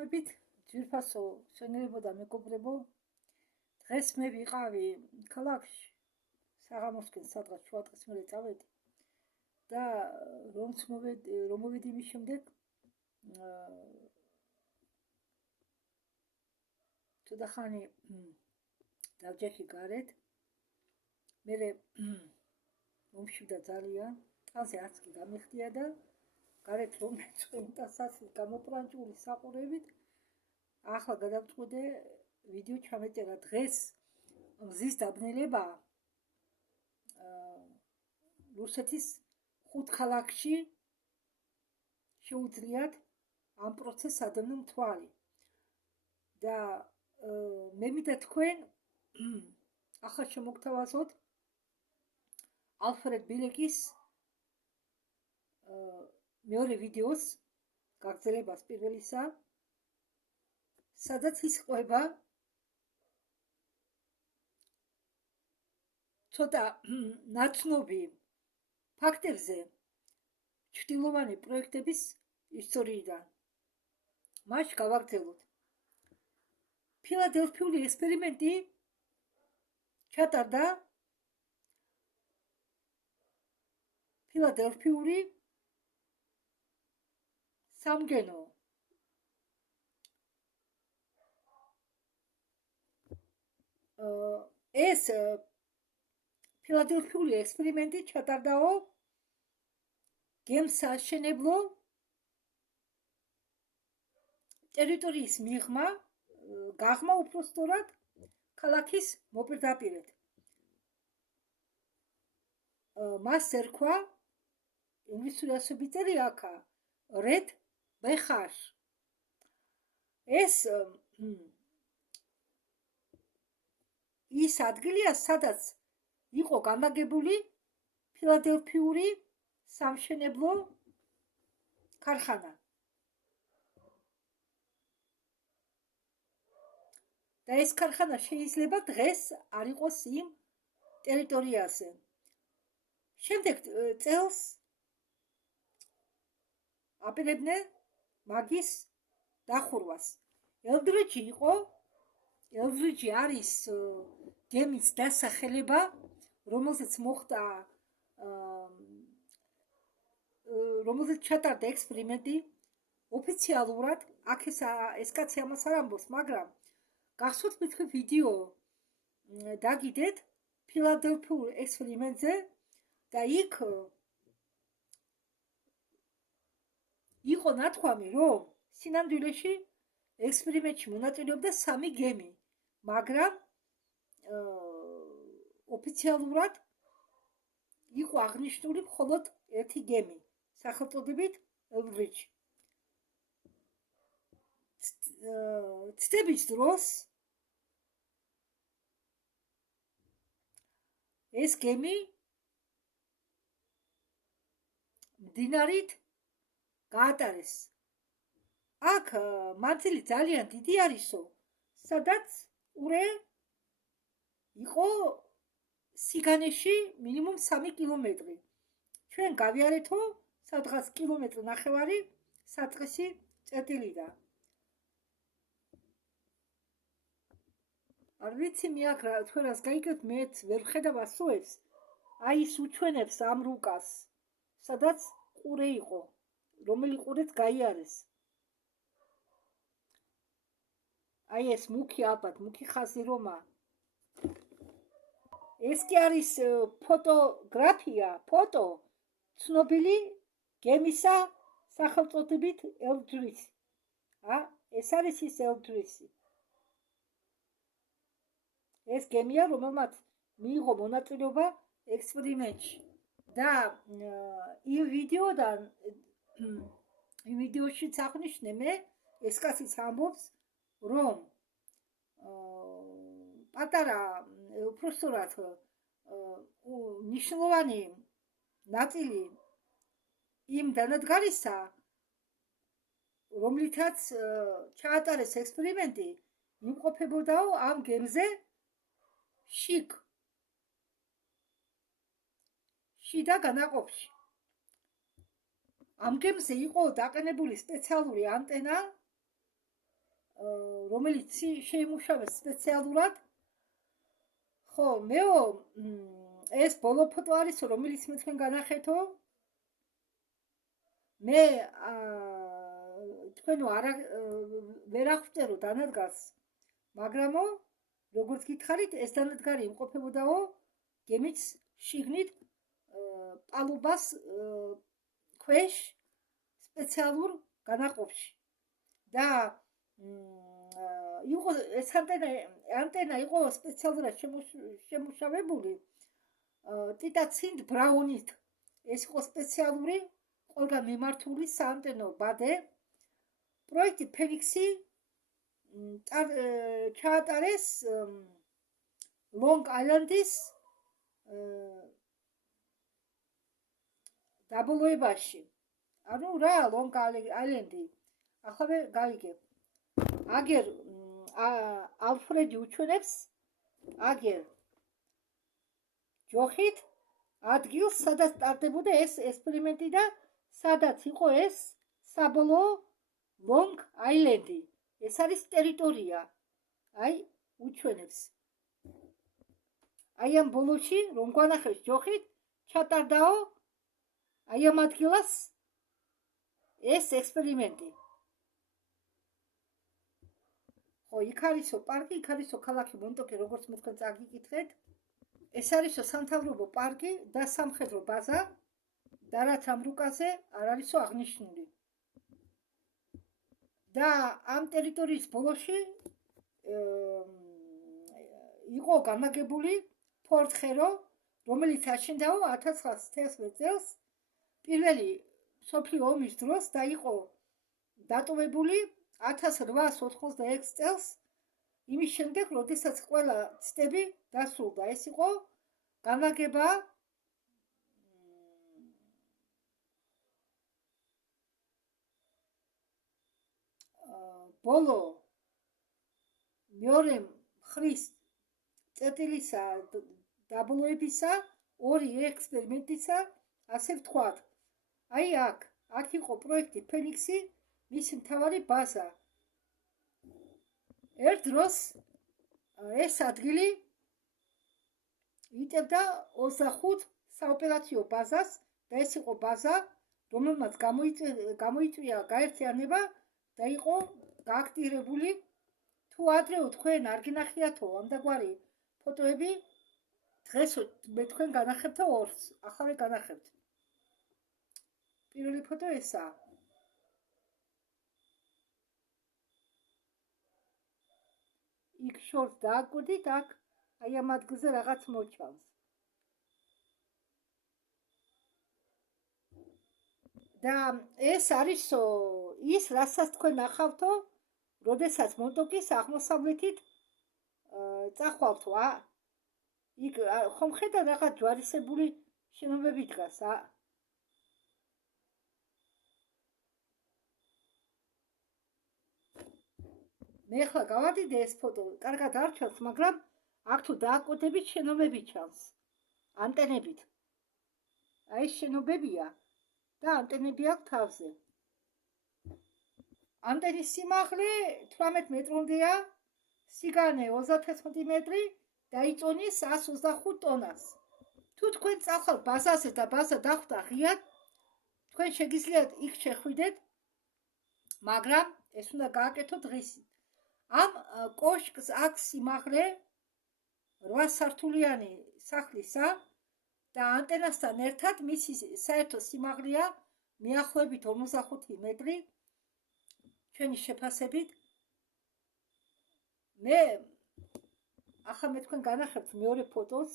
მოგესალმებით, ძვირფასო შენერებო და მეგობრებო. დღეს მე ვიყავი ქალაქში, საღამოსკენ სადღაც 8 დღის მერე წავედი და რომ მოვედი იმის შემდეგ ცოტა ხანი დავჯექი გარეთ. მერე მომშვიდა ძალიან, ტანზე არც კი გამიხდია და გარეთ რომ მეწყენდა სასის გამოპრანჭული საყურებით. ახლა გადავწყვიტე ვიდეო ჩამეწერა. დღეს მზის დაბნელება რუსეთის 5 ქალაქში შეუძლიათ ამ პროცესს ადევნონ თვალი და მე მინდა თქვენ ახლა შემოგთავაზოთ ალფრედ ბილეკის მეორე ვიდეოს გაგრძელებას პირველისა, სადაც ის ყვება ცოტა ნაცნობი ფაქტებზე ჩრდილოვანი პროექტების ისტორიიდან. მაშ გავაგრძელოთ. ფილადელფიული ექსპერიმენტი ჩატარდა ფილადელფიური სამგენო ეს ფილადელფიული ექსპერიმენტი ჩატარდაო გემსაშენებლო ტერიტორიის გაღმა უпростоრად ქალაქის მოპირდაპირედ. მას ერქვა ინგლისური ასობით წერია აქა Red Behar. ეს ის ადგილია, სადაც იყო განლაგებული ფილადელფიური სამშენებლო ქარხანა. და ეს ქარხანა შეიძლება დღეს არ იყოს იმ ტერიტორიაზე. შემდეგ წელს აპირებდნენ მაგის დახურვას. ელდრიჯი არის გემის დასახელება, რომელზეც ჩატარდა ექსპერიმენტი. ოფიციალურად აქ ეს კაცი ამას არ ამბობს, მაგრამ გახსოვთ მეთქე ვიდეო დაგიდეთ ფილადელფიურ ექსპერიმენტზე და იქ იყო ნათქვამი, რომ სინამდვილეში ექსპერიმენტში მონაწილეობდა 3 გემი, მაგრამ ოფიციალურად იყო აღნიშნული მხოლოდ 1 გემი, სახელწოდებით ელდრიჯი. ცდების დროს ეს გემი მდინარით გაატარეს. აქ მანძილი ძალიან დიდი არისო, სადაც ურე იყო სიგანეში მინიმუმ 3 კილომეტრი. ჩვენ გავიარეთო სადღაც კილომეტრი ნახევარი საწყისი წერტილიდან. არ ვიცი მე აქ თქვენ რას გაიგებთ, მეც ვერ ვხედავ ასოებს. აი ის უჩვენებს ამ რუკას, სადაც ყურე იყო, რომელი ყურეც გაიარეს. აი ეს მუქი, ალბათ მუქი ხაზი რომა. ეს კი არის ფოტოგრაფია, ფოტო ცნობილი გემისა სახელწოდებით ელდრიჯი. ეს არის ის ელდრიჯი. ეს გემია, რომელმაც მიიღო მონაწილეობა ექსპერიმენტში. და იმ ვიდეოშიც აღნიშნე მე, ეს კაციც ამბობს, რომ პატარა უпростоრად ნიშნულოვანი ნაწილი იმ დანადგარისა, რომლითაც ჩაატარეს ექსპერიმენტი, იმყოფებოდაო ამ გემზე შიდა განაყოფში. ამ გემზე იყო დაყენებული სპეციალური ანტენა, რომელიც შეიმუშავეს სპეციალურად. ხო, მეო ეს ბოლო ფოტო არის, რომელიც მე თქვენ განახეთო. მე თქვენო არა ვერ ახვდერო დანადგარს, მაგრამო როგორც გითხარით, ეს დანადგარი იმყოფებოდაო გემის შიგნით პალუბას ქვეშ სპეციალურ განაყოფში. და იყო ეს ანტენა იყო სპეციალურად შემუშავებული ტიტაციнд ბრაუნით. ეს იყო სპეციალური ყველგან მიმართული საანტენო ბადე. პროექტი ფენიქსი ჩაატარეს ლონგ-აილენდის დაბოლოებაში. ანუ რა ლონგ-აილენდი ახლა გავიგებ. აგერ ალფრედი უჩვენებს აგერ ჯოხით ადგილს, სადაც ტარდებოდა ეს ექსპერიმენტი და სადაც იყო ეს საბოლოო ლონგ-აილენდი. ეს არის ტერიტორია. აი, უჩვენებს. აი ამ ბოლოში, რომ გვანახებს ჯოხით, ჩატარდაო აი ამ ადგილას ეს ექსპერიმენტი. ხო, იქ არისო პარკი, იქ არისო ქალაქი მონტოკი, როგორც მე თქვენ წაგიკითხეთ. ეს არისო სამთავრობო პარკი და სამხედრო ბაზა და რაც ამ რუკაზე არ არისო აღნიშნული. და ამ ტერიტორიის ბოლოში იყო განლაგებული ფორტ ხერო, რომელიც აშენდაო 1911 წელს პირველი მსოფლიო ომის დროს და იყო დატოვებული 1886 წელს იმის შემდეგ, როდესაც ყველა ცდები დასრულდა. ეს იყო განლაგება ბოლო მეორე მხრის წერტილისა დაბოლოებისა, ორი ექსპერიმენტისა, ასე ვთქვათ. აი აქ იყო პროექტი ფენიქსი, მისი მთავარი ბაზა. ერთ დროს ეს ადგილი იტევდა 25 საოპერაციო ბაზას და ეს იყო ბაზა, რომელმაც გამოიწვია გაერთიანება და იყო გააქტიურებული. თუ ადრეო თქვენ არ გინახიათო ამდაგვარი ფოტოები, დღეს მე თქვენ განახებთ ორს, ახლა განახებთ. პირველი ფოტო ესაა. იქ შორს დააკვირდით, აქ აი ამ ადგილზე რაღაც მოჩანს. და ეს არისო ის, რასაც თქვენ ნახავთო, როდესაც მონტოკის აღმოსავლეთით წახვალთო. იქ ხომ ხედავ რაღაც ჯვარისებული შენობები დგას. მე ახლა გავადიდე ეს ფოტო, კარგად არ ჩანს, მაგრამ აქ თუ დააკვირდებით შენობები ჩანს. ანტენებით. აი ეს შენობებია და ანტენები აქვს თავზე. ანტენის სიმაღლე 18 მეტრამდეა, სიგანე 31 მეტრი და იწონის 125 ტონას. თუ თქვენ წახვალთ ბაზაზე და ბაზა დახვდა ღიად, თქვენ შეგიძლიათ იქ შეხვიდეთ, მაგრამ ეს უნდა გააკეთოთ ღირსით. ამ კოშკს აქვს სიმაღლე 8 სართულიანი სახლისა და ანტენასთან ერთად მისი საერთო სიმაღლეა მიახლოებით 55 მეტრი. ჩვენი შეფასებით. მე ახლა მე თქვენ განახებთ მეორე ფოტოს.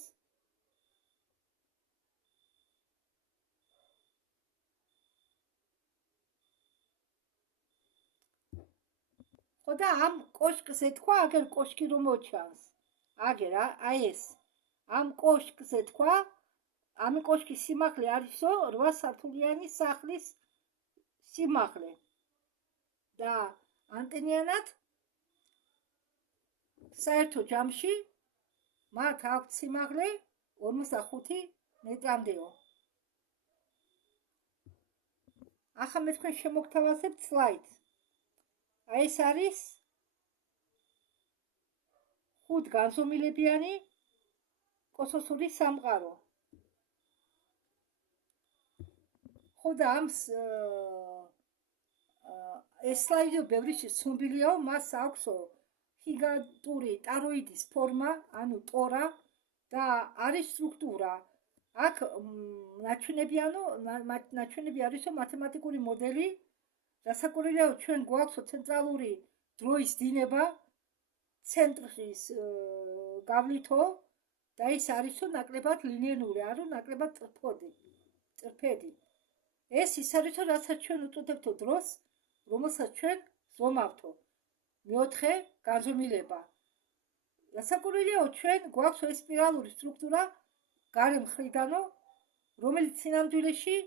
ხო და ამ კოშკზე თქვა, აგერ კოშკი რომ მოჩანს. აგერ აი ეს. ამ კოშკზე თქვა, ამ კოშკის სიმაღლე არისო 8 სართულიანი სახლის სიმაღლე. და ანტენიანად საერთო ჯამში მათ აქვს სიმაღლე 45 მეტრამდეო. ახლა მე თქვენ შემოგთავაზებთ სლაიდს. აი ეს არის 5 განზომილებიანი კოსმოსური სამყარო. ხო და ამ ეს სლაიდი ბევრი ცნობილიაო, მას აქვს გიგანტური ტაროიდის ფორმა, ანუ ტორა და არის სტრუქტურა. აქ ნაჩვენები არისო მათემატიკური მოდელი, რასაკვირველია ჩვენ გვაქვს ცენტრალური დროის დინება, ცენტრის გავლითო და ის არისო ნაკლებად ლინიალური, ანუ ნაკლებად წრფედი. ეს ის არისო, რასაც ჩვენ უწოდებთო დროს, რომელსაც ჩვენ ზომავთო. მეოთხე განზომილება. რასაკვირველია, ჩვენ გვაქვს ეს სპირალური სტრუქტურა გარე მხრიდანო, რომელიც სინამდვილეში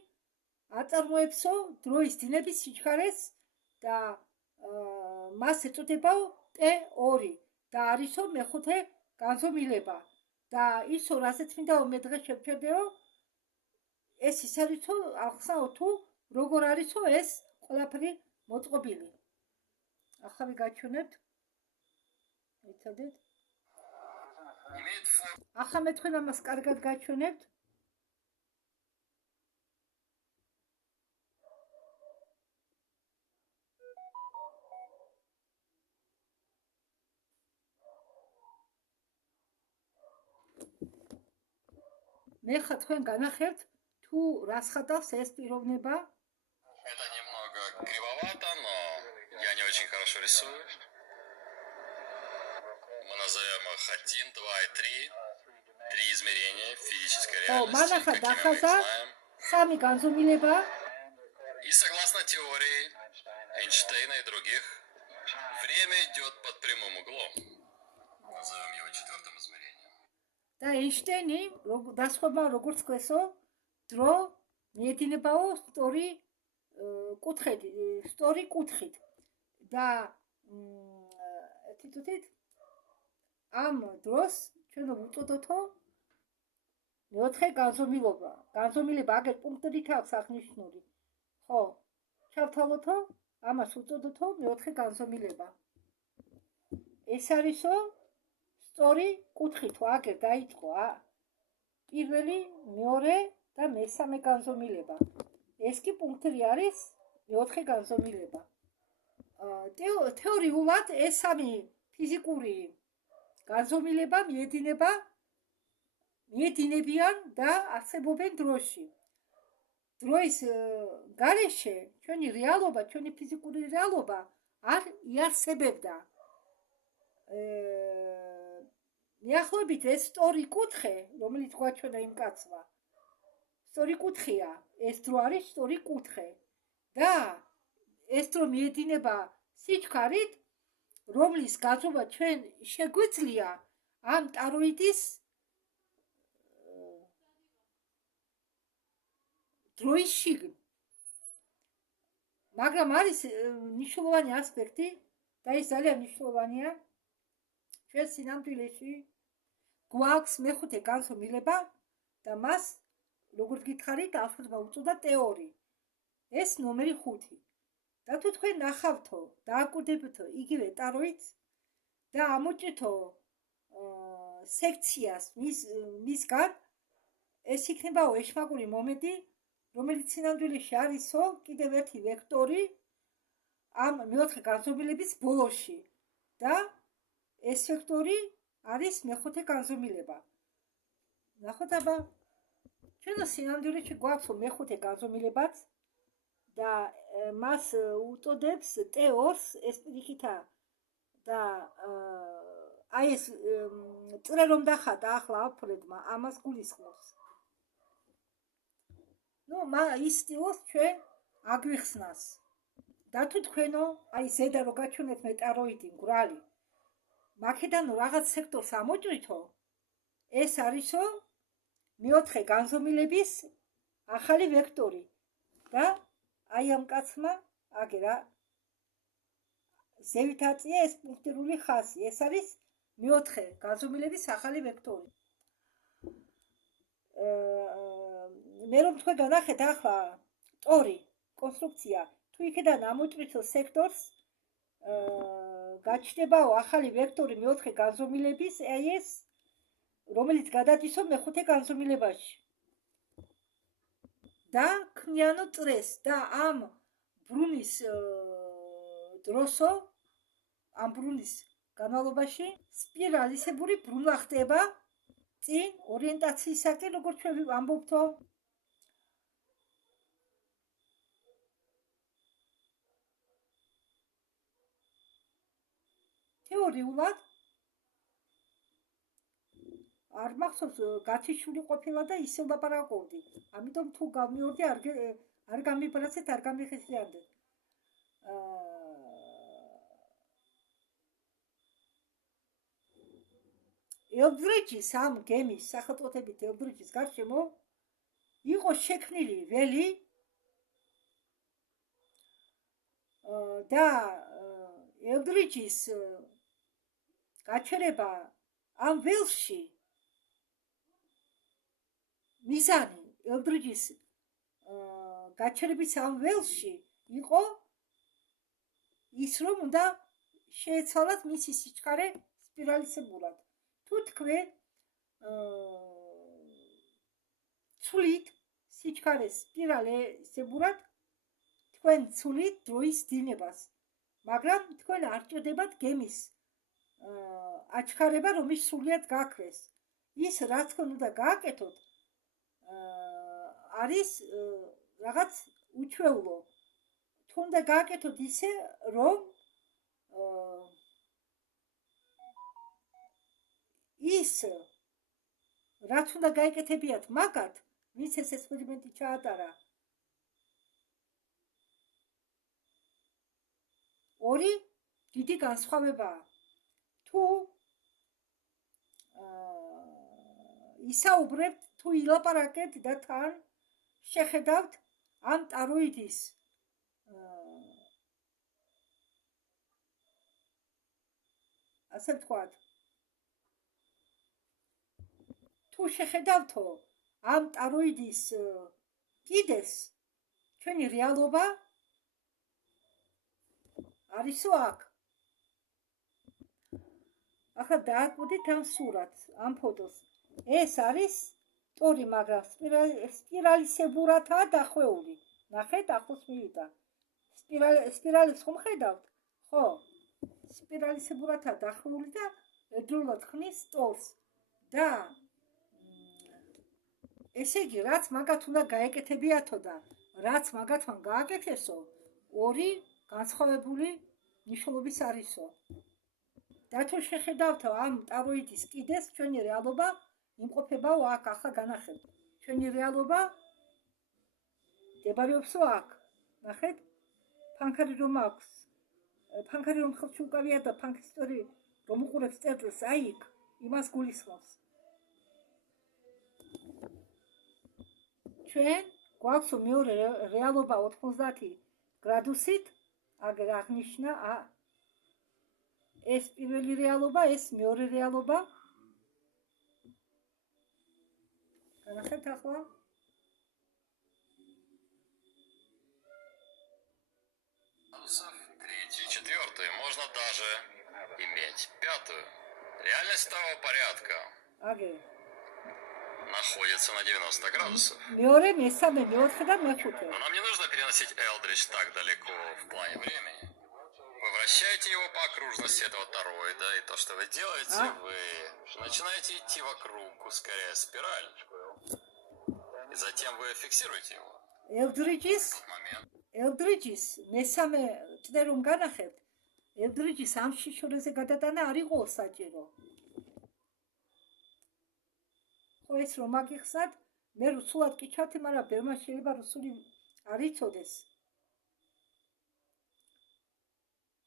აწარმოებსო დროის დინების სიჩქარეს და მას ეწოდება T2 და არისო მეხუთე განზომილება. და ისო, რასაც მინდაო მე დღეს შევჩერდეო, ეს ის არისო, ახსნაო თუ როგორ არისო ეს ყველაფერი მოწყობილი. ახლა ვიგაჩვენებთ. იცოდეთ? ახლა მე თქვენ ამას კარგად გაჩვენებთ. მე ხა თქვენ განახერთ თუ რას ხატავს ეს პიროვნება. Это немного кривовато, но я не очень хорошо рисую. Мы назовем их 1, 2 и 3. 3 измерения физической реальности, какими мы их знаем. Сами განზომილება. И согласно теории Эйнштейна и других, время идет под прямым углом. Назовем его 4-м измерением. და ეინშტეინი დასხობა როგორც ქვესო, დრო მიედინებაო სწორი კუთხით. და თვითონ ამ დროს ჩვენ ვუწოდოთო მეოთხე განზომილება. განზომილება აგერ პუნქტებით აქვს აღნიშნული. ხო, ჩავთავოთო, ამას ვუწოდოთო მეოთხე განზომილება. ეს არისო სწორი კუთხითო აგერ დაიწყო პირველი, მეორე და მესამე განზომილება. ეს კი პუნქტი არის მეოთხე განზომილება. თეორიულად ეს სამი ფიზიკური განზომილება მიედინებიან და არსებობენ დროში. დროის გარეშე ჩვენი რეალობა, ჩვენი ფიზიკური რეალობა არ იარსებებდა. მიახლოებით ეს სწორი კუთხე, რომელიც გვაჩვენა იმ კაცმა, სწორი კუთხეა, ეს დრო არის სწორი კუთხე და ეს დრო მიედინება სიჩქარით, რომლის გაზომა ჩვენ შეგვიძლია ამ ტაროიდის დროის შიგნ. მაგრამ არის მნიშვნელოვანი ასპექტი და ის ძალიან მნიშვნელოვანია. ჩვენ სინამდვილეში გვაქვს მეხუთე განზომილება და მას როგორც გითხარით, ავტორმა უწოდა T2. ეს ნომერი 5. და თუ თქვენ ნახავთო, დააკვირდებთო იგივე ტაროით და ამოჭრითო სექციას მისგან, ეს იქნებაო ეშმაკური მომენტი, რომელიც სინამდვილეში არისო კიდევ ერთი ვექტორი ამ მეოთხე განზომილების ბოლოში და ეს ვექტორი არის მეხუთე განზომილება. ნახოთ აბა, ჩვენ სინამდვილეში გვაქვს მეხუთე განზომილებაც და მას უწოდებს T2-ს ეს პირიქითა და აი ეს წრე რომ დახატა ახლა აფრედმა ამას გულისხმობს. ის სტილოს ჩვენ აგვიხსნას. და თუ თქვენო, აი ზედა რო გაჩვენეთ მე ტაროიდი მგვრალი, მაქედან რაღაც სექტორს ამოჭრითო, ეს არისო მეოთხე განზომილების ახალი ვექტორი და აი ამ კაცმა აგერა ზევით აწია ეს პუნქტირული ხაზი. ეს არის მეოთხე განზომილების ახალი ვექტორი. მე რომ თქვენ განახეთ ახლა ტორი კონსტრუქცია, თუ იქიდან ამოჭრითო სექტორს გაჩნდებაო ახალი ვექტორი მეოთხე განზომილების, აი ეს, რომელიც გადადისო მეხუთე განზომილებაში. და ქმნიანო წრეს და ამ ბრუნის დროსო, ამ ბრუნის განმავლობაში სპირალისებური ბრუნვა ხდება წინ ორიენტაციისაკენ, როგორც ჩვენ ვამბობთო. თეორიულად არ მახსოვს გათიშული ყოფილა და ისე ვლაპარაკობდი. ამიტომ თუ გამიორდი არ გამიბრაცეთ, არ გამიხსენდეთ. ელდრიჯის ამ გემის სახელწოდებით ელდრიჯის გარშემო იყო შექმნილი ველი და ელდრიჯის გაჩერება ამ ველში მიზანი ელდრიჯის გაჩერების ამ ველში იყო ის, რომ უნდა შეეცვალათ მისი სიჩქარე სპირალისებურად. თუ თქვენ ცვლით სიჩქარეს სპირალისებურად, თქვენ ცვლით დროის დინებას, მაგრამ თქვენ არ ჭირდებათ გემის აჩქარება, რომის სრულიად გაქვეს. ის, რაც თქვენ უნდა გააკეთოთ, არის რაღაც უჩვეულო. თუ უნდა გააკეთოთ ისე, რომ ის, რაც უნდა გაეკეთებიათ მაგათ, ვინც ეს ექსპერიმენტი ჩაატარა, ორი დიდი განსხვავებაა. თუ ისაუბრებთ, თუ ილაპარაკეთ და თან შეხედავთ ამ ტაროიდის ასე ვთქვათ, თუ შეხედავთო ამ ტაროიდის კიდეს, ჩვენი რეალობა არისო აქ. ახლა დააკვირდით ამ სურათს, ამ ფოტოს. ეს არის ტორი, მაგრამ სპირალისებურადაა დახვეული. ნახეთ, ახლოს მივიდა. სპირალებს ხომ ხედავთ? ხო, სპირალისებურადაა დახვეული და ერთდროულად ხნის ტორს. და ესე იგი, რაც მაგათ უნდა გაეკეთებიათო და რაც მაგათთან გააკეთესო, ორი განსხვავებული ნიშნულობის არისო. და თუ შეხედავთო ამ ტაროიდის კიდეს, ჩვენი რეალობა იმყოფებაო აქ. ახლა განახეთ, ჩვენი რეალობა მდებარეობსო აქ. ნახეთ, ფანქარი რომ აქვს, ფანქარი რომ ხელში უკავია და ფანქისტორი რომ უყურებს წერტილს, აი იქ, იმას გულისხმობს. ჩვენ გვაქვსო მეორე რეალობა 90 გრადუსით, აგერ აღნიშნა ეს პირველი რეალობა, ეს მეორე რეალობა. განახეთ ახლა. Третью, четвертую, можно даже иметь пятую. Реальность того порядка აგერ. находится на 90 градусов. მეორე, მესამე, მეოთხე და მეხუთე. Но нам не нужно переносить Элдридж так далеко в плане времени. Вы вращаете его по окружности этого тороида, и то, что вы делаете, вы начинаете идти вокруг, ускоряя спираль. И затем вы фиксируете его. ელდრიჯის მესამე წრე რომ განახებთ, ელდრიჯის ამ შიშორეზე გადატანა არ იყო საჭირო. ხო, ეს რომ აგიხსნათ, მე რუსულად კი ჩავთი, მაგრამ ბერმა შეიძლება რუსული არ იცოდეს.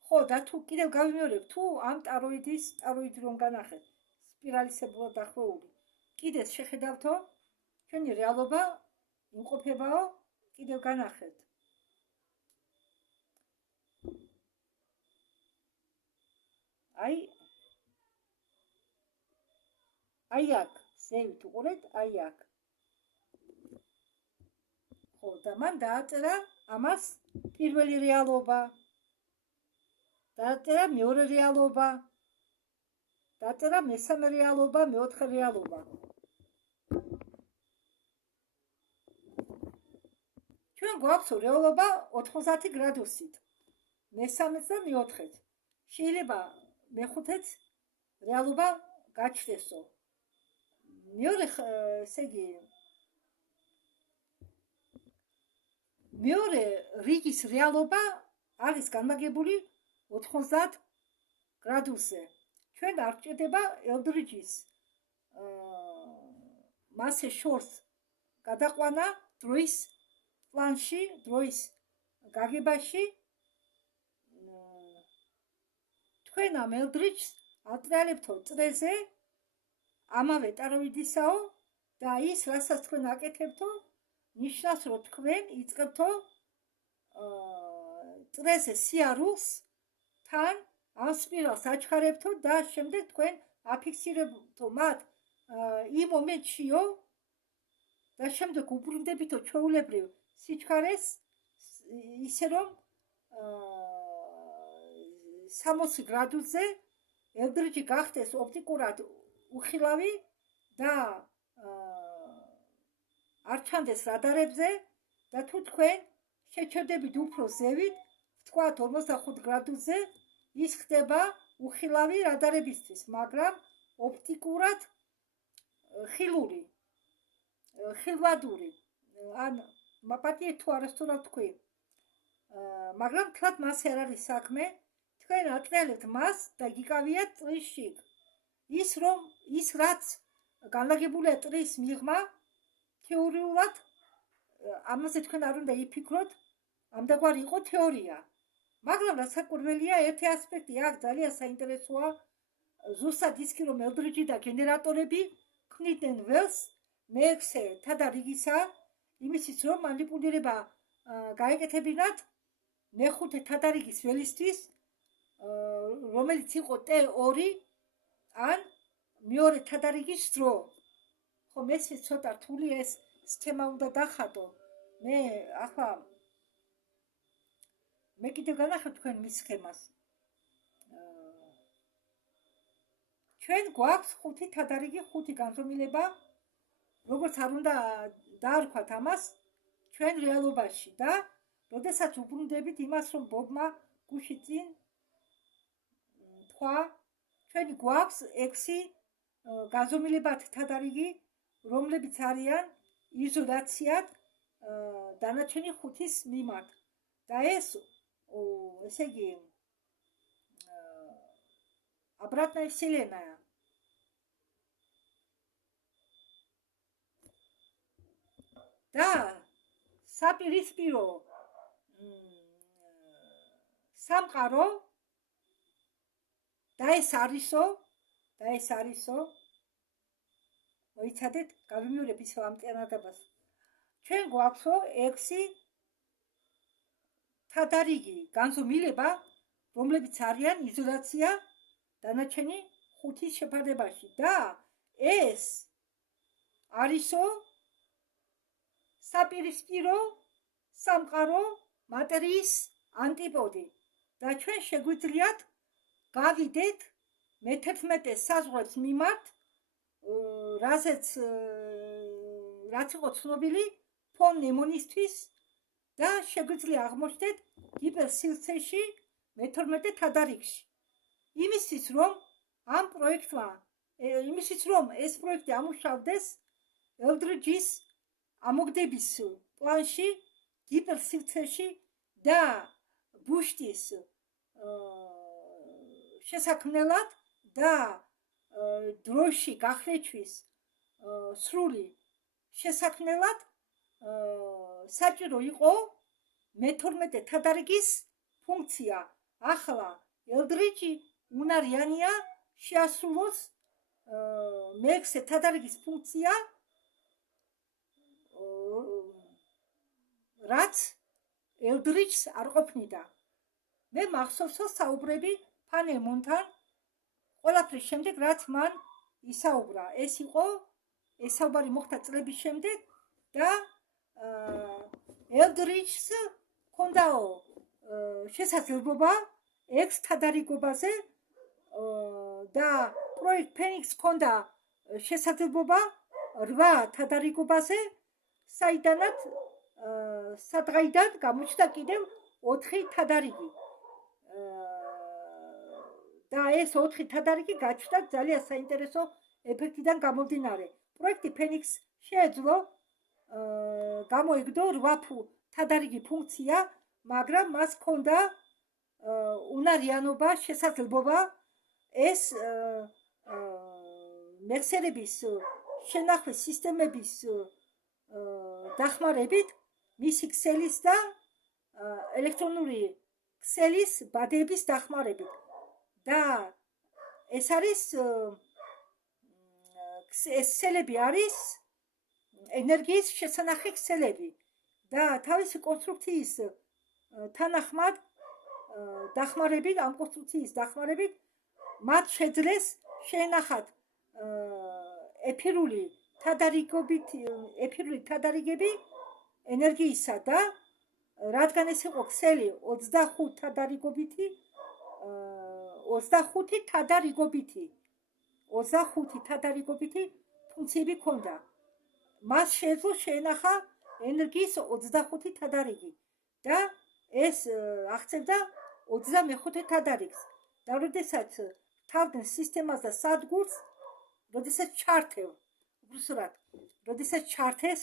ხო, და თუ კიდევ გავიმეორებ, თუ ამ ტაროიდი რომ განახეთ, სპირალისებურად დახვეული, კიდეს შეხედავთო, ჩვენი რეალობა იმყოფებაო, კიდევ განახეთ. აი აქ, ზევით უყურეთ, აი აქ. ხო, და მან დააწერა ამას პირველი რეალობა. დაწერა მეორე რეალობა, დაწერა მესამე რეალობა, მეოთხე რეალობა. ჩვენ გვაქვს რეალობა 90 გრადუსით, მესამეც და მეოთხეც. შეიძლება მეხუთეც რეალობა გაჩნდესო. მეორე, ესე იგი, მეორე რიგის რეალობა არის განმაგებული 90 გრადუსზე. ჩვენ არ გვჭირდება ელდრიჯის მასე შორს გადაყვანა დროის პლანში, დროის გაგებაში. თქვენ ამ ელდრიჯს ატრიალებთო წრეზე ამავე ტაროიდისაო და ის, რასაც თქვენ აკეთებთო, ნიშნავს, რომ თქვენ იწყებთო წრეზე სიარულს თან ამ სპირალს აჩქარებთო და შემდეგ თქვენ აფიქსირებთო მათ იმ მომენტშიო და შემდეგ უბრუნდებითო ჩვეულებრივ სიჩქარეს, ისე რომ 60 გრადუსზე ელდრიჯი გახდეს ოპტიკურად უხილავი და არ ჩანდეს რადარებზე და თუ თქვენ შეჩერდებით უფრო ზევით, ვთქვათ 45 გრადუსზე, ის ხდება უხილავი რადარებისთვის, მაგრამ ოპტიკურად ხილული, ხილვადური, ან მაპატიეთ თუ არასწორად თქვი. მაგრამ თლად მასე არ არის საქმე, თქვენ ატრიალებთ მას და გიკავიათ წრის შიგ. ის რაც განლაგებულია წრის მიღმა, თეორიულად ამაზე თქვენ არ უნდა იფიქროთ, ამდაგვარი იყო თეორია. მაგრამ რასაკვირველია, ერთი ასპექტი აქ ძალიან საინტერესოა, ზუსტად ის კი, რომ ელდრიჯი და გენერატორები ქმნიდნენ ველს მეექვსე თადა რიგისა, იმისთვის რომ მანიპულირება გაეკეთებინათ მეხუთე თადა რიგის ველისთვის, რომელიც იყო T2 ან მეორე თადა რიგის დრო. ხო, მესმის ცოტა რთული ეს სქემა უნდა დახატო. მე კიდევ განახატ თქვენ მის სქემას. ჩვენ გვაქვს 5 თადა რიგი, 5 განზომილება, როგორც არ უნდა დაარქვათ ამას ჩვენ რეალობაში და როდესაც უბრუნდებით იმას, რომ ბობმა გუში წინ თქვა, ჩვენი გვაქვს 6 განზომილებად თადა რიგი, რომლებიც არიან იზოლაციად დანარჩენი 5-ის მიმართ. და ესე იგი, обратная вселенная. და საპირისპირო სამყარო და ეს არისო, მოიცადეთ, გავიმეორებ ისევ ამ წინადადებას. ჩვენ გვაქვსო 6 თადა რიგი განზომილება, რომლებიც არიან იზოლაცია დანარჩენი 5-ის შეფარდებაში და ეს არისო საპირისპირო სამყარო მატერიის ანტიპოდი და ჩვენ შეგვიძლიათ გავიდეთ მე-11 საზღვრებს მიმართ, რაც იყო ცნობილი ფონ ნემონისთვის და შეგვიძლია აღმოჩნდეთ ჰიპერსილცეში მე-12 თადა რიგში. იმისთვის რომ ეს პროექტი ამუშავდეს ელდრიჯის ამოგდების პლანში, ჰიპერსილცეში და ბუშტის შესაქმნელად და დროში გახლეჩვის სრული შესაქმნელად საჭირო იყო მე-12 თადა რიგის ფუნქცია. ახლა ელდრიჯი უნარიანია შეასრულოს მე-6 თადა რიგის ფუნქცია, რაც ელდრიჯს არ ყოფნიდა. მე მახსოვსო საუბრები ფანელმონთან ყველაფრის შემდეგ, რაც მან ისაუბრა. ეს საუბარი მოხდა წლების შემდეგ და ელდრიჯს ჰქონდაო შესაძლებლობა 6 თადარიგობაზე და პროექტ ფენიქსს ჰქონდა შესაძლებლობა 8 თადარიგობაზე, საიდანაც სადღაიდან გამოჩნდა კიდევ 4 თადარიგი. და ეს 4 თადარიგი გაჩნდა ძალიან საინტერესო ეფექტიდან გამომდინარე. პროექტი ფენიქსს შეეძლო გამოიგდო 8 თადარიგი ფუნქცია, მაგრამ მას ჰქონდა უნარიანობა, შესაძლებლობა ეს მეხსიერების შენახვის სისტემების დახმარებით მისი ქსელის და ელექტრონული ქსელის ბადეების დახმარებით. და ეს არის ეს ქსელები არის ენერგიის შესანახი ქსელები და თავისი კონსტრუქციის თანახმად დახმარებით, ამ კონსტრუქციის დახმარებით მათ შეძლეს შეენახათ ეფირული თადარიგები ენერგიისა და რადგან ეს იყო ქსელი 25 თადარიგობითი 25 თადარიგობითი ფუნქციები ჰქონდა. მას შეეძლო შეენახა ენერგიის 25 თადარიგი და ეს აღწევდა 25 თადარიგს. და როდესაც თავდნენ სისტემას და სადგურს, როდესაც ჩართეს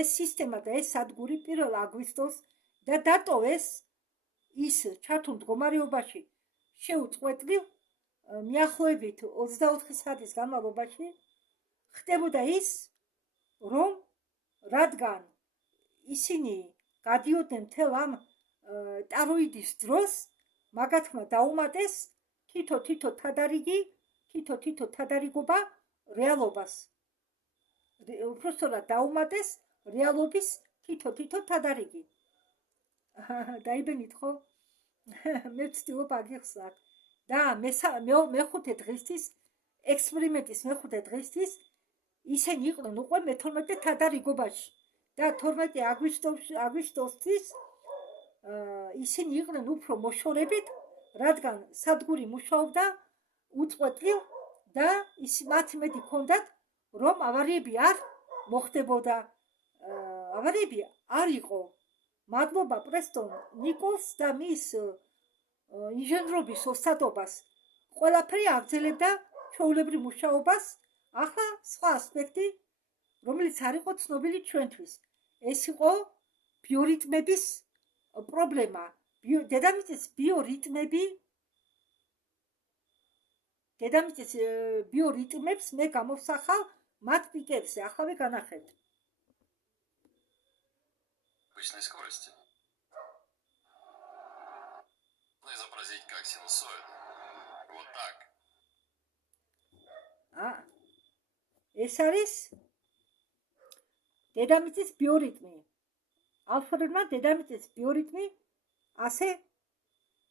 ეს სისტემა და ეს სადგური 1 აგვისტოს და დატოვეს ის ჩართულ მდგომარეობაში შეუწყვეტლივ მიახლოებით 24 საათის განმავლობაში ხდებოდა ის, რომ რადგან ისინი გადიოდნენ მთელ ამ ტაროიდის დროს, მაგათმა დაუმატეს თითო თადარიგობა რეალობას. უბრალოდ დაუმატეს რეალობის თითო თადარიგი. დაიბენით ხო? მე ვცდილობ აგიხსნათ. და მეხუთე დღისთვის ექსპერიმენტის მეხუთე დღისთვის ისინი იყვნენ უკვე მე-12 თადარიგობაში და 12 აგვისტოსთვის ისინი იყვნენ უფრო მოშორებით, რადგან სადგური მუშაობდა უწყვეტლივ და მათ იმედი ჰქონდათ, რომ ავარიები არ მოხდებოდა. ავარიები არ იყო. მადლობა პრესტონ ნიკოლს და მის ინჟინრობის ოსტატობას. ყველაფერი აგრძელებდა ჩვეულებრივ მუშაობას. ახლა სხვა ასპექტი, რომელიც არ იყო ცნობილი ჩვენთვის. ეს იყო ბიორიტმების პრობლემა. დედამიწის ბიორიტმებს მე გამოვსახავ მათ პიკებზე. ახლა განახეთ. Обычной скорости. Ну, изобразить как синусоид. Вот так. ეს არის დედამიწის ბიორიტმი. ალფრედმა დედამიწის ბიორიტმი ასე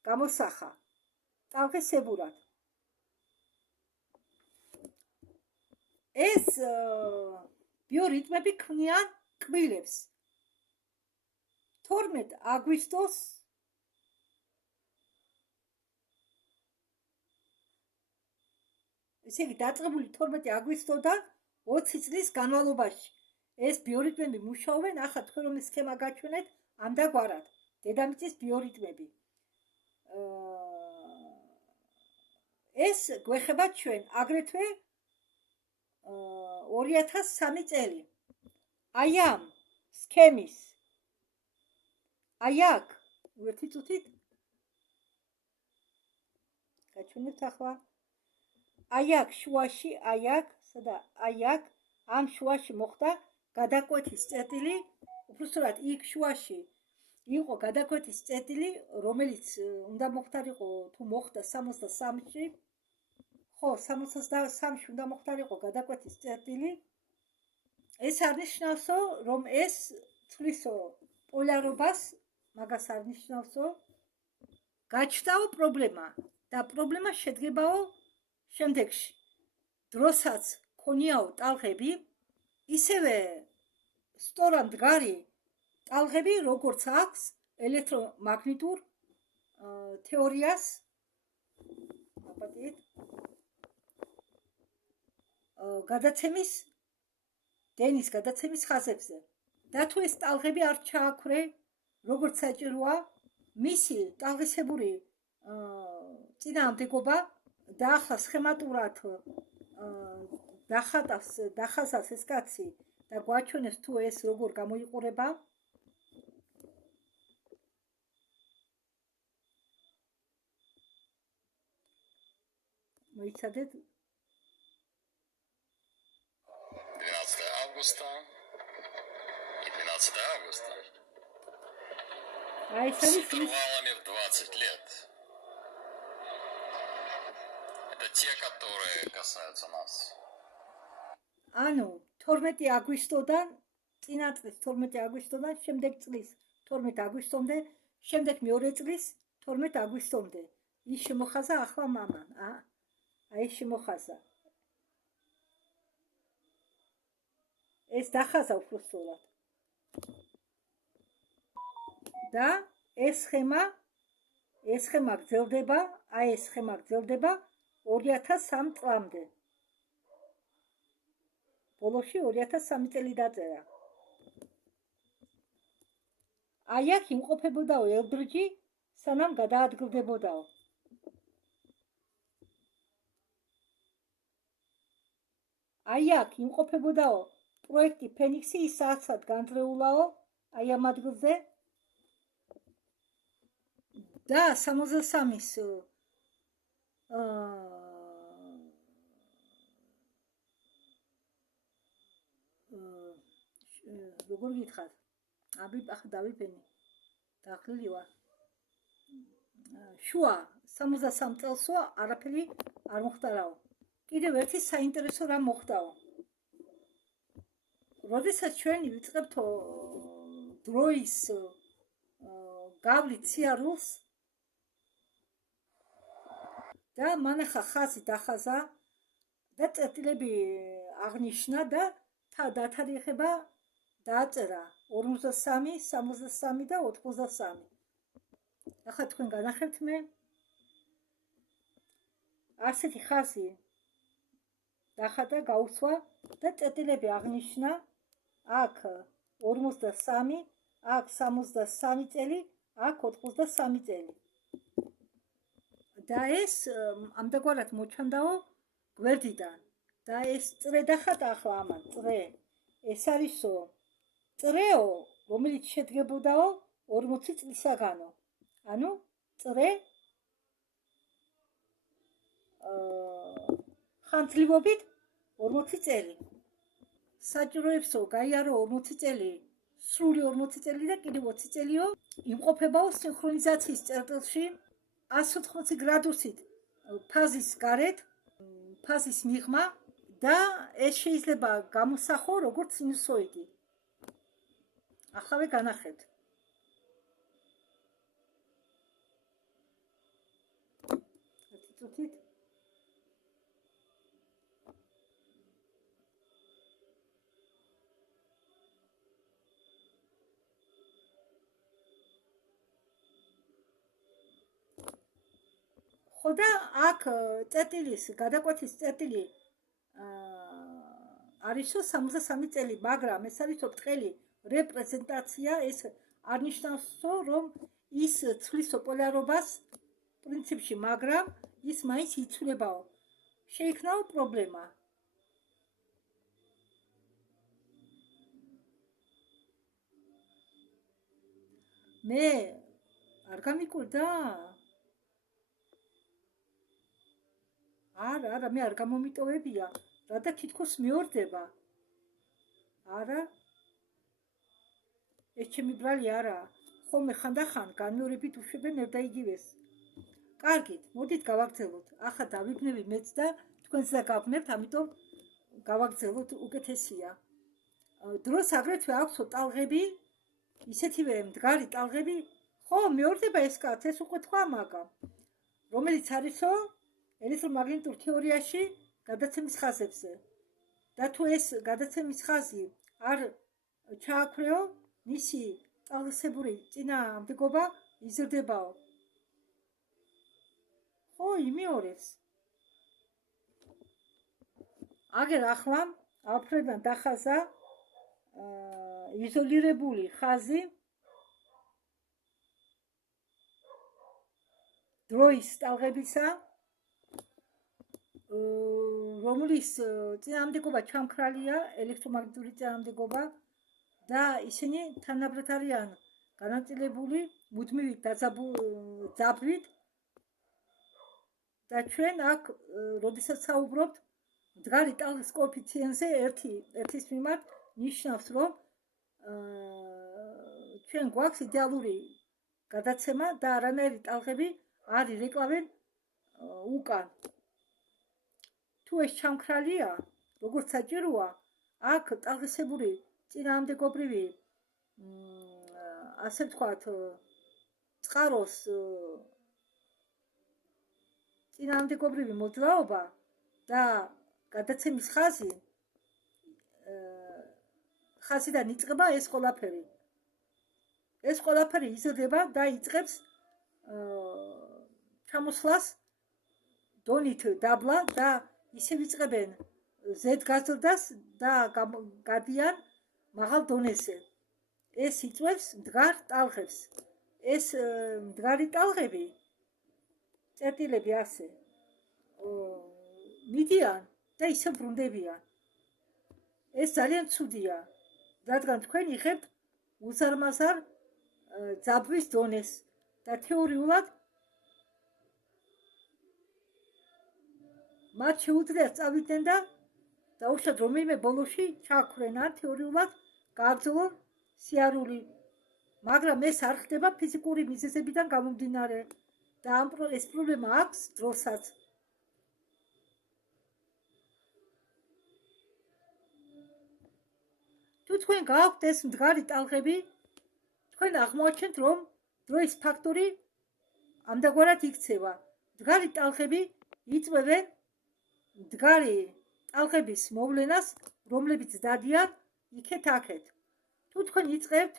გამოსახა. წავგესებურად. ეს ბიორიტმები ქმნიან კბილებს. 12 აგვისტოს ესე იგი დაწყებული 12 აგვისტოდან 20 წლის განმავლობაში ეს ბიორიტმები მუშაობენ. ახლა თქვენ რომ სქემა გაჩვენეთ ამდაგვარად დედამიწის ბიორიტმები. ეს გვეხება ჩვენ აგრეთვე 2003 წელი. აი ამ სქემის აი აქ ერთი წუთით გაჩვენებთ ახლა. აი აქ შუაში, აი აქ, სადა აი აქ, ამ შუაში მოხდა გადაკვეთის წერტილი, უბრალოდ იქ შუაში იყო გადაკვეთის წერტილი, რომელიც უნდა მოხდარიყო თუ მოხდა 63-ში. ხო, 63-ში უნდა მოხდარიყო გადაკვეთის წერტილი. ეს არნიშნავსო, რომ ეს ცვლისო პოლარობას, მაგას არნიშნავსო. გაჩნდაო პრობლემა და პრობლემა შედგებაო შემდეგში. დროსაც ქონიაო ტალღები, ისევე სწორამდგარი ტალღები, როგორც აქვს ელექტრომაგნიტურ თეორიას გადაცემის დენის გადაცემის ხაზებზე. და თუ ეს ტალღები არ ჩააქვრე, როგორც საჭიროა, მისი ტალღისებური წინააღმდეგობა და ახლა სხემატურად დახაზავს ეს კაცი და გვაჩვენებს თუ ეს როგორ გამოიყურება. მოიცადეთ 12 августа и 12 августа. აი ეს С არის интервалами в 20 лет. Это те, которые касаются нас. ანუ 12 აგვისტოდან წინა წლის 12 აგვისტოდან შემდეგ წლის 12 აგვისტომდე, შემდეგ მეორე წლის 12 აგვისტომდე. ის შემოხაზა ახლა მამან. აი შემოხაზა. ეს დახაზა უფრო სწორად. და ეს სხემა გრძელდება, აი ეს სხემა გრძელდება 2003 წლამდე. ბოლოში 2003 წელი დაწერა. აი აქ იმყოფებოდაო ელდრიჯი, სანამ გადაადგილდებოდაო. აი აქ იმყოფებოდაო პროექტი ფენიქსი, ის საათად განძრეულაო, აი ამ ადგილზე. და 63-ის როგორ გითხარ? ახლა დავიფენი. დახლილი ვარ. შუა 63 წელსო არაფერი არ მოხდარაო. კიდევ ერთი საინტერესო რამ მოხდაო. როდესაც ჩვენ ვიწყებთ დროის გავლით სიარულს და მან ახლა ხაზი დახაზა და წერტილები აღნიშნა და დათარიღება დააწერა 53, 63 და 83. ახლა თქვენ განახებთ მე ასეთი ხაზი დახადა, გაუსვა და წერტილები აღნიშნა აქ 53, აქ 63 წელი, აქ 83 წელი. და ეს ამდაგვარად მოჩანდაო გვერდიდან. და ეს წრე დახატა ახლა ამან, წრე. ეს არისო წრეო, რომელიც შედგებოდაო 40 წლისაგანო. ანუ წრე ხანძლივობით 40 წელი. საჭიროებსო გაიარო 40 წელი, სრული 40 წელი და კიდევ 20 წელიო იმყოფებაო სინქრონიზაციის წერტილში 180 გრადუსით ფაზის გარეთ, ფაზის მიღმა და ეს შეიძლება გამოსახო როგორც სინუსოიდი. ახლა განახეთ. წუთით ხო და აქ წერტილის გადაკვეთის წერტილი არისო 63 წელი, მაგრამ ეს არისო ბრტყელი რეპრეზენტაცია, ეს არ ნიშნავსო რომ ის ცვლისო პოლარობას პრინციპში, მაგრამ ის მაინც იცვლებაო. შეიქმნაო პრობლემა. მე არ გამიკვირდა? არა, მე არ გამომიტოვებია, რადა თითქოს მეორდება. არა, ეს ჩემი ბრალი არა. ხოლმე ხანდახან განმეორებით უშვებენ ერთ და იგივეს. კარგით, მოდით გავაგრძელოთ. ახლა დავიბნევი მეც და თქვენს და გავგნებთ, ამიტომ გავაგრძელოთ, უკეთესია. დროს აგრეთვე აქვსო ტალღები, ისეთივე მდგარი ტალღები. ხო, მეორდება ეს კაც, ეს უკვე თქვა მაგა. რომელიც არისო ელექტრომაგნიტურ თეორიაში გადაცემის ხაზებზე. და თუ ეს გადაცემის ხაზი არ ჩააქრეო, მისი ტალღისებური წინააღმდეგობა იზრდებაო. ხო, იმეორებს. აგერ ახლა ალფრედმა დახაზა იზოლირებული ხაზი დროის ტალღებისა, რომლის წინააღმდეგობა ჩამქრალია, ელექტრომაგნიტური წინააღმდეგობა და ისინი თანაბრად არიან განაწილებული მუდმივი დაძაბვით და ჩვენ აქ, როდესაც საუბრობთ მდგარი ტალღის კოეფიციენტზე ერთის მიმართ ნიშნავს, რომ ჩვენ გვაქვს იდეალური გადაცემა და არანაირი ტალღები არ ირეკლავენ უკან. თუ ეს ჩამქრალია, როგორც საჭიროა, აქ ტალღისებური წინააღმდეგობრივი, ასე ვთქვათ, წყაროს წინააღმდეგობრივი მოძრაობა და გადაცემის ხაზიდან იწყება ეს ყველაფერი. ეს ყველაფერი იზრდება და იწყებს ჩამოსვლას დონით დაბლა და ისევ იწყებენ ზედგაზრდას და გადიან მაღალ დონეზე. ეს იწვევს მდგარ ტალღებს. ეს მდგარი ტალღები, წერტილები ასე მიდიან და ისევ ბრუნდებიან. ეს ძალიან ცუდია, რადგან თქვენ იღებთ უზარმაზარ ძაბვის დონეს და თეორიულად მათ შეუძლიათ წავიდნენ და დაუშვათ რომელიმე ბოლოში ჩააქვრენ ან თეორიულად გააგრძელონ სიარული, მაგრამ ეს არ ხდება ფიზიკური მიზეზებიდან გამომდინარე და ეს პრობლემა აქვს დროსაც. თუ თქვენ გააქვთ ეს მდგარი ტალღები, თქვენ აღმოაჩენთ, რომ დროის ფაქტორი ამდაგვარად იქცევა. მდგარი ტალღები იწვევენ მდგარი ტალღების მოვლენას, რომლებიც დადიან იქეთ-აქეთ. თუ თქვენ იწყებთ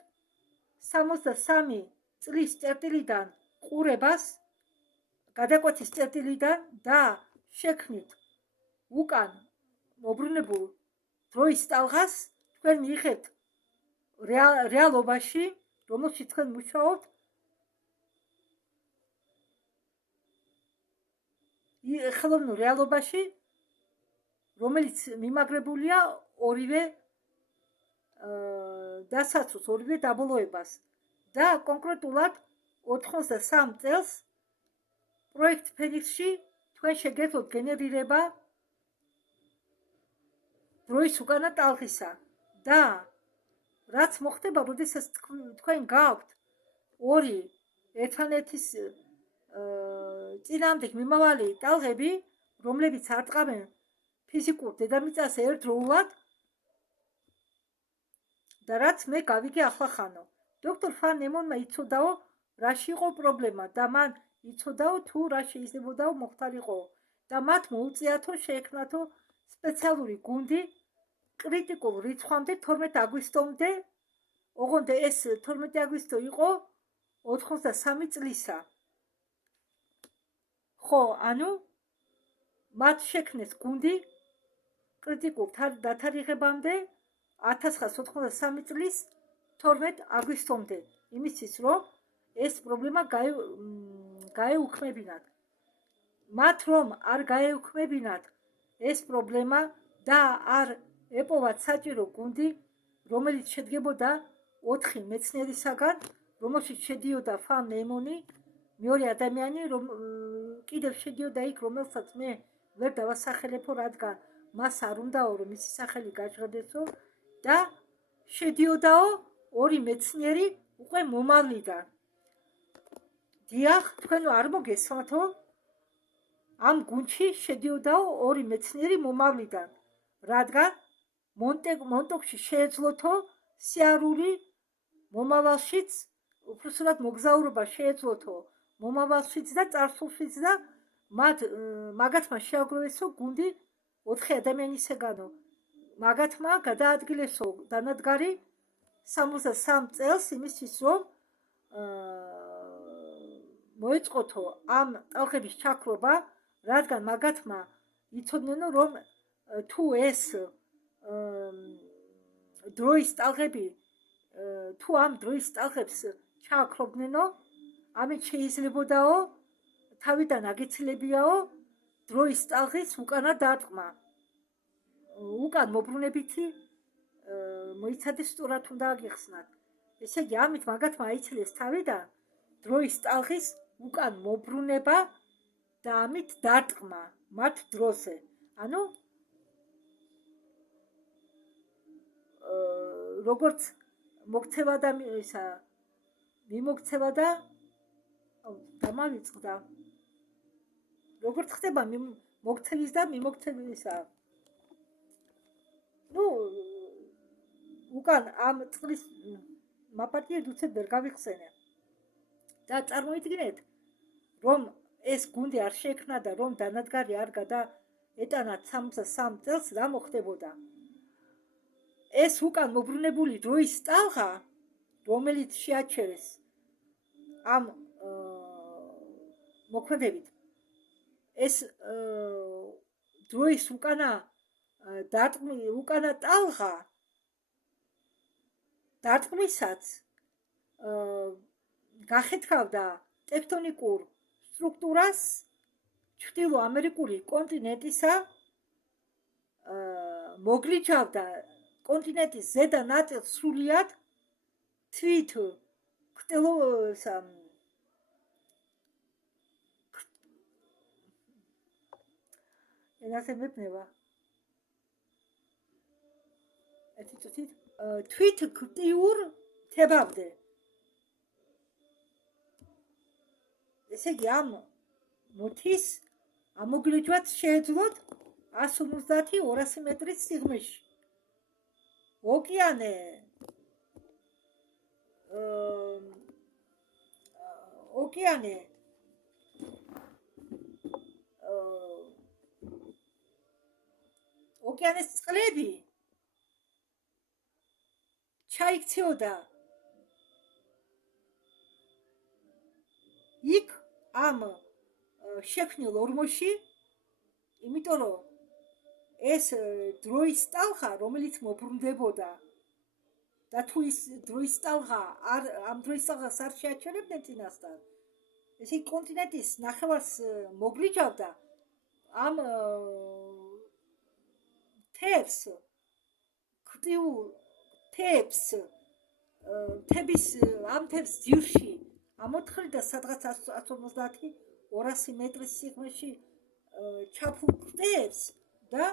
63 წლის წერტილიდან ყურებას, გადაკვეთის წერტილიდან და შექმნით უკან მობრუნებულ დროის ტალღას, თქვენ მიიღებთ რეალობაში, რომელშიც თქვენ მუშაობთ, ხელოვნურ რეალობაში, რომელიც მიმაგრებულია ორივე დასაცურს, ორივე დაბოლოებას და კონკრეტულად 93 წელს პროექტ ფენიქსში თქვენ შეგეძლოთ გენერირება დროის უკანა ტალღისა და რაც მოხდება, როდესაც თქვენ გააქვთ ორი ერთმანეთის წინააღმდეგ მიმავალი ტალღები, რომლებიც არტყამენ ფიზიკურ დედამიწას ერთდროულად და რაც მე გავიგე ახლახანო. დოქტორ ფან ნემონმა იცოდაო, რაში იყო პრობლემა და მან იცოდაო, თუ რა შეიძლებაო მოხდარიყო და მათ მოუწიათო შეექმნათო სპეციალური გუნდი კრიტიკულ რიცხვამდე 12 აგვისტომდე, ოღონდ ეს 12 აგვისტო იყო 83 წლისა. ხო, ანუ მათ შექმნეს გუნდი კრიტიკულ დათარიღებამდე 1983 წლის 12 აგვისტომდე, იმისთვის რომ ეს პრობლემა გაეუქმებინათ. მათ რომ არ გაეუქმებინათ ეს პრობლემა და არ ეპოვათ საჭირო გუნდი, რომელიც შედგებოდა 4 მეცნიერისაგან, რომელშიც შედიოდა ფან ნემონი, მეორე ადამიანი, კიდევ შედიოდა იქ, რომელსაც მე ვერ დავასახელებო, რადგან მას არ უნდაო, რომ მისი სახელი გაჟღერდესო და შედიოდაო 2 მეცნიერი უკვე მომავლიდან. დიახ, თქვენ არ მოგესმათო, ამ გუნდში შედიოდაო 2 მეცნიერი მომავლიდან, რადგან მონტოქში შეეძლოთო სიარული მომავალშიც, უბრალოდ მოგზაურობა შეეძლოთო მომავალშიც და წარსულშიც და მაგათმა შეაგროვესო გუნდი 4 ადამიანისაგანო. მაგათმა გადაადგილესო დანადგარი 63 წელს იმისთვის, რომ მოეწყოთო ამ ტალღების ჩაქრობა, რადგან მაგათმა იცოდნენ, რომ თუ ეს დროის ტალღები თუ ამ დროის ტალღებს ჩააქრობნენო, ამით შეიძლებოდაო თავიდან აგეცილებიაო დროის ტალღის უკანა დარტყმა. უკან მობრუნებითი მოიცადეს სწორად უნდა აგიხსნათ. ესე იგი, ამით მაგათმა აიცილეს თავიდან დროის ტალღის უკან მობრუნება და ამით დარტყმა მათ დროზე. ანუ როგორც მოქცევა და მიმოქცევა და დამავიწყდა. როგორც ხდება მოქცევის და მიმოქცევისა. უკან ამ წყლის მაპატიედ უცებ ვერ გავიხსენე. და წარმოიდგინეთ, რომ ეს გუნდი არ შეექმნა და რომ დანადგარი არ გადაეტანა 63 წელს, რა მოხდებოდა? ეს უკან მობრუნებული დროის ტალღა, რომელიც შეაჩერეს ამ მოქმედებით, ეს დროის უკანა ტალღა დარტყმისაც გახეთქავდა ტექტონიკურ სტრუქტურას ჩრდილო ამერიკული კონტინენტისა, მოგლიჩავდა კონტინენტის ზედა ნაწილს სრულიად თვით ენაზე მეբნება თვით ქტიურ თებამდე. ესე იგი, ამ მუთის ამოგლიჯვაც შეეძლოთ 150-200 მეტრის სიღრმეში. ოკეანე ოკეანის წყლები ჩაიქცეოდა იქ ამ შექმნილ ორმოში, იმიტომ რომ ეს დროის ტალღა, რომელიც მობრუნდებოდა და თუ ის დროის ტალღა ამ დროის ტალღას არ შეაჩერებდნენ წინასწარ, ესე კონტინენტის ნახევარს მოგლიჯავდა ამ თევზს, ქტიურ თევზს, ამ თევზს ძირში ამოთხრიდა სადღაც 150-200 მეტრის სიღრმეში ჩაფულ ქტევს და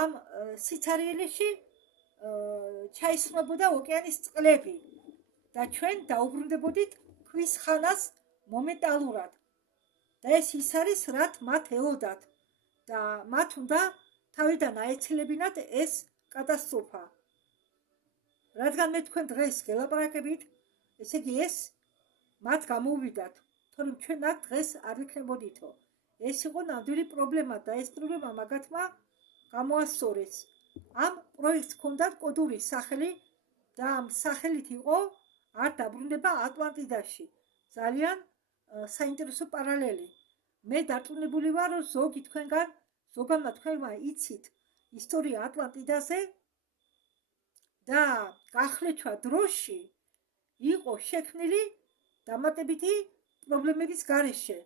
ამ სიცარიელეში ჩაისხმებოდა ოკეანის წყლები და ჩვენ დაუბრუნდებოდით ქვის ხანას მომენტალურად. და ეს ის არის, რაც მათ ელოდათ და მათ უნდა თავიდან აეცილებინათ ეს კატასტროფა. რადგან მე თქვენ დღეს გელაპარაკებით, ესე იგი ეს მათ გამოუვიდათ, თორემ ჩვენ აქ დღეს არ ვიქნებოდითო. ეს იყო ნამდვილი პრობლემა და ეს პრობლემა მაგათმა გამოასწორეს. ამ პროექტს ჰქონდათ კოდური სახელი და ამ სახელით იყო არ დაბრუნება ატლანტიდაში. ძალიან საინტერესო პარალელი. მე დარწმუნებული ვარ, რომ ზოგადმა თქვენმა იცით ისტორია ატლანტიდაზე და გახლეჩვა დროში იყო შექმნილი დამატებითი პრობლემების გარეშე.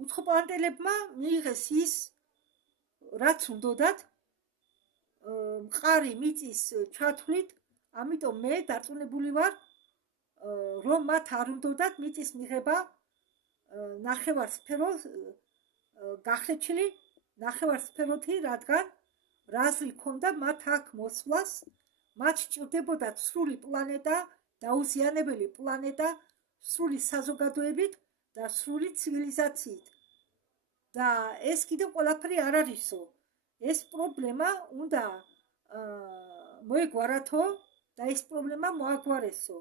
უცხოპლანეტელებმა მიიღეს ის, რაც უნდათ, მყარი მიწის ჩათვლით, ამიტომ მე დარწმუნებული ვარ, რომ მათ არ უნდათ მიწის მიღება ნახევარსფეროს გახლეჩილი ნახევარსფეროთი, რადგან რაზმი ჰქონდა მათ აქ მოსვლას, მათ სჭირდებოდათ სრული პლანეტა, დაუზიანებელი პლანეტა, სრული საზოგადოებით და სრული ცივილიზაციით. და ეს კიდევ ყველაფერი არ არისო. ეს პრობლემა უნდა მოეგვარათო და ეს პრობლემა მოაგვარესო.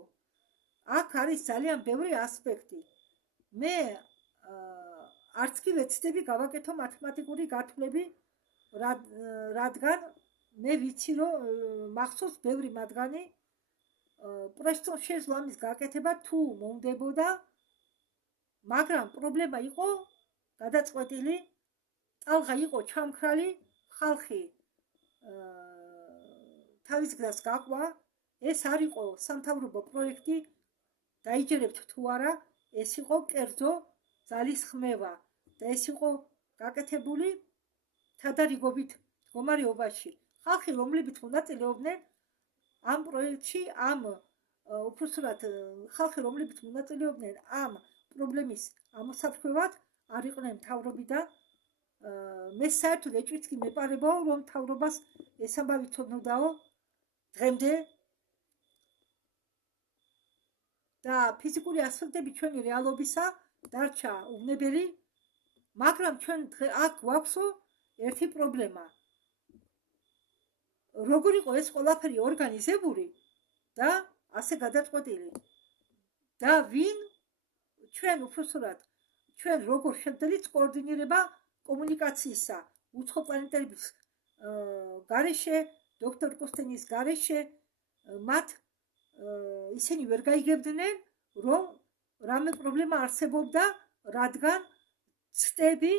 აქ არის ძალიან ბევრი ასპექტი. მე არც კი ვეცდები გავაკეთო მათემატიკური გათვლები, რადგან მე ვიცი, რომ მახსოვს ბევრი მათგანი პრესტონ შეძლო ამის გაკეთება თუ მომდებოდა, მაგრამ პრობლემა იყო გადაწყვეტილი ტალღა იყო ჩამქრალი, ხალხი თავის გზას გაყვა. ეს არ იყო სამთავრობო პროექტი, დაიჯერებთ თუ არა, ეს იყო კერძო ძალის ხმევა და ეს იყო გაკეთებული თადარიგობით მდგომარეობაში. ხალხი, რომლებიც მონაწილეობდნენ ამ პროექტში, უпроსტად ხალხი, რომლებიც მონაწილეობდნენ ამ პრობლემის ამოსაფრქვევად, არ იყვნენ მთავრობიდან. მე საერთოდ ეჭვიც კი მეპარებო, რომ მთავრობას ეს ამბავი ცოდნოდაო დღემდე და ფიზიკური ასპექტები ჩვენი რეალობისა დარჩა უვნებელი, მაგრამ ჩვენ აქ გვაქვსო ერთი პრობლემა. როგორ იყო ეს ყველაფერი ორგანიზებული და ასე გადაწყვეტილი და ვინ ჩვენ უпроსტად ჩვენ როგორ შევძლებთ კოორდინირება კომუნიკაციისა უცხო პლანეტების გარეშე, დოქტორ კოსტენის გარეშე, მათ ისინი ვერ გაიგებდნენ, რომ რამე პრობლემა არსებობდა, რადგან ცდები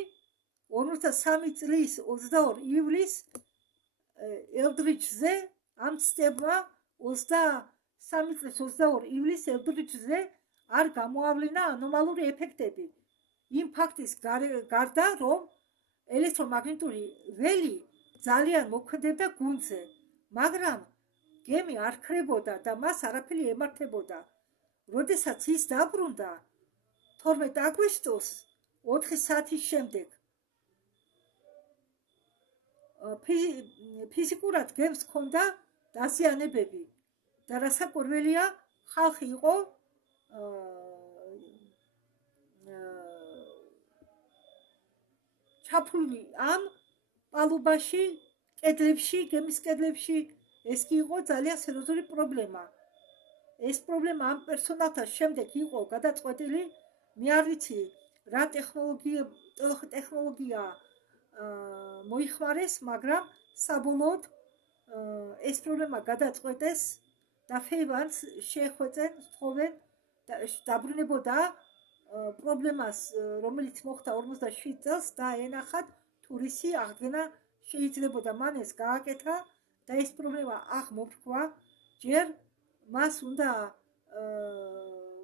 53 წლის 22 ივლისს ელდრიჩზე ამ ცდებმა 23 წლის 22 ივლისს ელდრიჩზე არ გამოავლინა ანომალური ეფექტები. იმ ფაქტის გარდა, რომ ელექტრომაგნიტური ველი ძალიან მოქმედებდა გუნდზე, მაგრამ გემი არ ქრებოდა და მას არაფერი ემართებოდა. როდესაც ის დაბრუნდა 12 აგვისტოს 4 საათის შემდეგ, ფიზიკურად გემს ჰქონდა დაზიანებები და რასაკვირველია, ხალხი იყო ჩაფლული ამ პალუბაში, კედლებში, გემის კედლებში. ეს კი იყო ძალიან სერიოზული პრობლემა. ეს პრობლემა ამ პერსონალთან შემდეგ იყო გადაწყვეტილი. მე არ ვიცი რა ტექნოლოგია მოიხმარეს, მაგრამ საბოლოოდ ეს პრობლემა გადაწყვეტეს და ფეივანს შეხვეწენ, თხოვენ და დაბრუნებოდა პრობლემას, რომელიც მოხდა 47 წელს და ენახათ თურისი აღდგენა შეიძლებოდა. მან ეს გააკეთა და ეს პრობლემა აღმოფრქვა. ჯერ მას უნდა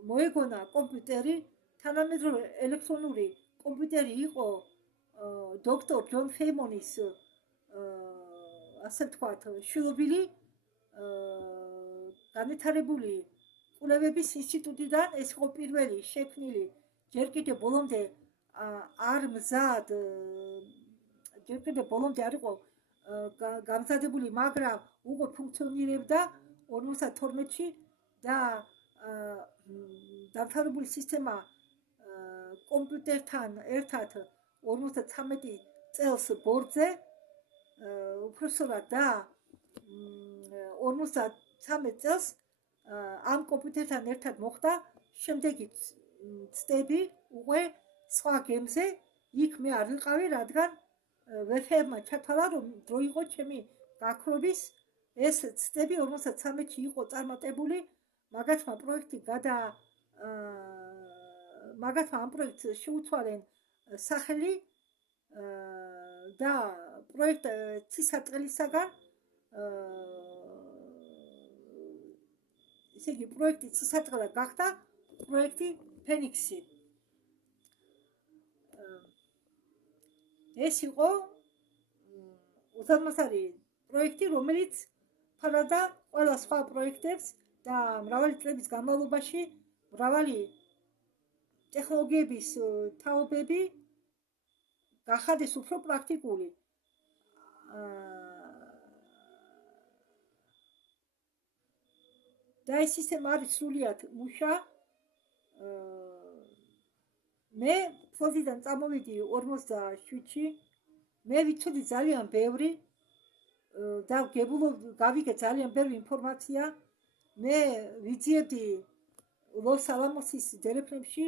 მოეგონა კომპიუტერი, თანამედროვე ელექტრონული კომპიუტერი იყო დოქტორ ჯონ ფეიმონის ასე ვთქვათ შვილობილი, განვითარებული კვლევების ინსტიტუტიდან. ეს იყო პირველი შექმნილი, ჯერ კიდევ ბოლომდე არ იყო გამზადებული, მაგრამ უკვე ფუნქციონირებდა 52-ში და დამთავრებული სისტემა კომპიუტერთან ერთად 53 წელს ბორცზე, უпроსტად და 53 წელს ამ კომპიუტერთან ერთად მოხდა შემდეგი ცდები უკვე სხვა გემზე. იქ მე არ ვიყავი, რადგან ვეფებმა ჩათვალა, რომ დრო იყო ჩემი გაქრობის. ეს ცდები 53-ში იყო წარმატებული, მაგათმა ამ პროექტს შეუცვალენ სახელი და პროექტ ცისარტყელისაგან, ისე იგი პროექტი ცისარტყელა გახდა პროექტი ფენიქსი. ეს იყო უდანასარი პროექტი, რომელიც ფარდა ყველა სხვა პროექტებს და მრავალი წლების განმავლობაში მრავალი ტექნოლოგიების თაობები გახადეს უფრო პრაქტიკული. და ეს სისტემა არის სრულიად მუშა. მე ფოზიდან წამოვიდი 47-ში, მე ვიცოდი ძალიან ბევრი და გავიგე ძალიან ბევრი ინფორმაცია. მე ვიძიებდი ლოს-ალამოსის დერეფნებში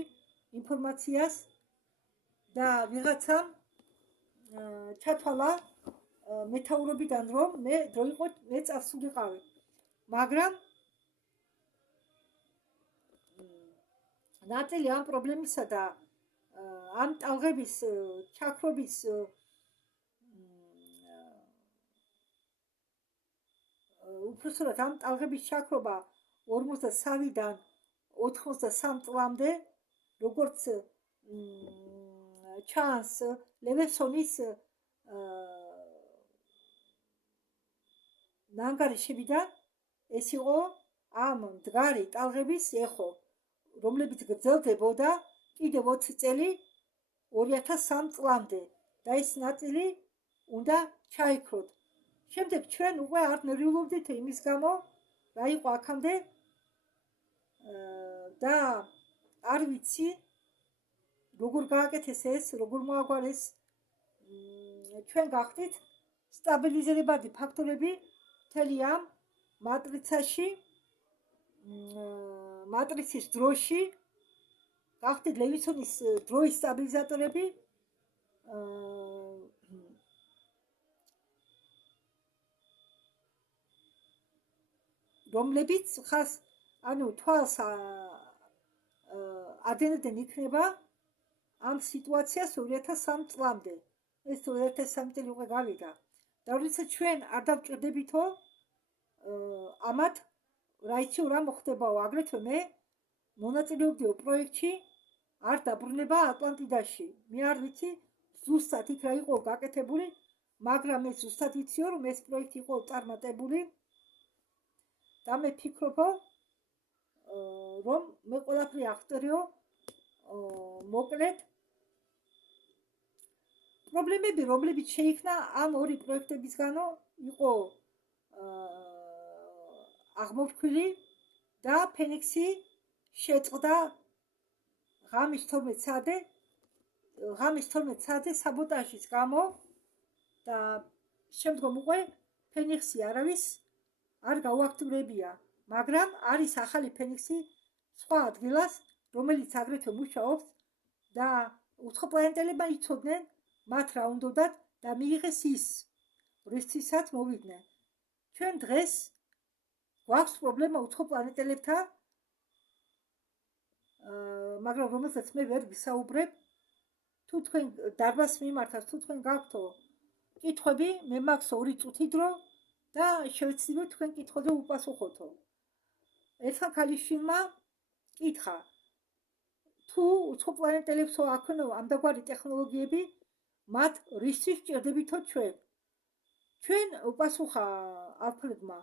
ინფორმაციას და ვიღაცამ ჩათვალა მეთაურობიდან, რომ მე დრო იყო მე წასულიყავი, მაგრამ ნაწილი ამ პრობლემისა და ამ ტალღების ჩაქრობის უпроსტად ამ ტალღების ჩაქრობა 53-დან 83 წლამდე, როგორც ჩანს ლევესონის ნანგარიშებიდან, ეს იყო ამ მდგარი ტალღების ეხო, რომლებიც გრძელდებოდა კიდევ 20 წელი 2003 წლამდე და ეს ნაწილი უნდა ჩაიქროთ. შემდეგ ჩვენ უკვე არ ნერვიულობდით იმის გამო, რა იყო აქამდე და არ ვიცი როგორ გააკეთეს ეს, როგორ მოაგვარეს ჩვენ გავხდით სტაბილიზირებადი ფაქტორები მთელი ამ მატრიცაში, მატრიცის დროში, გავხდით ლევისონის დროის სტაბილიზატორები, რომლებიც ხას თვალს ადენებდნენ იქნება ამ სიტუაციას 2003 წლამდე. ეს 2003 წელი უკვე გავიდა. და როდესაც ჩვენ არ დავჭირდებითო ამათ რა იცი რა მოხდებაო, აგრეთვე მე მონაწილეობდიო პროექტში არ დაბრუნება ატლანტიდაში. მე არ ვიცი ზუსტად იქ რა იყო გაკეთებული, მაგრამ მე ზუსტად ვიციო რომ ეს პროექტი იყო წარმატებული და მე ფიქრობ რომ მე ყველაფერი აღწერიო მოკლედ პრობლემები, რომლებიც შეიქმნა ამ ორი პროექტებისგანო, იყო აღმოფხვილი და ფენიქსი შეწყდა ღამის 12 საათზე საბოტაჟის გამო და შემდგომ უკვე ფენიქსი არავის არ გაუაქტიურებია, მაგრამ არის ახალი ფენიქსი სხვა ადგილას, რომელიც აგრეთვე მუშაობს და უცხოპლანეტელებმა იცოდნენ მათ რა უნდათ და მიიღეს ის, რისთვისაც მოვიდნენ. ჩვენ დღეს გვაქვს პრობლემა უცხოპლანეტელებთან, მაგრამ რომელსაც მე ვერ ვისაუბრებ. თუ თქვენ დარბაზს მიმართავს, თუ თქვენ გაქვთო კითხვები, მე მაქვს 2 წუთი დრო და შევეცდები თქვენ კითხვებზე უპასუხოთო. ერთმა ქალიშვილმა კითხა, თუ უცხოპლანეტელებსო აქვენო ამდაგვარი ტექნოლოგიები, მათ რისთვის სჭირდებითო ჩვენ? ჩვენ უპასუხა ალფრედმა,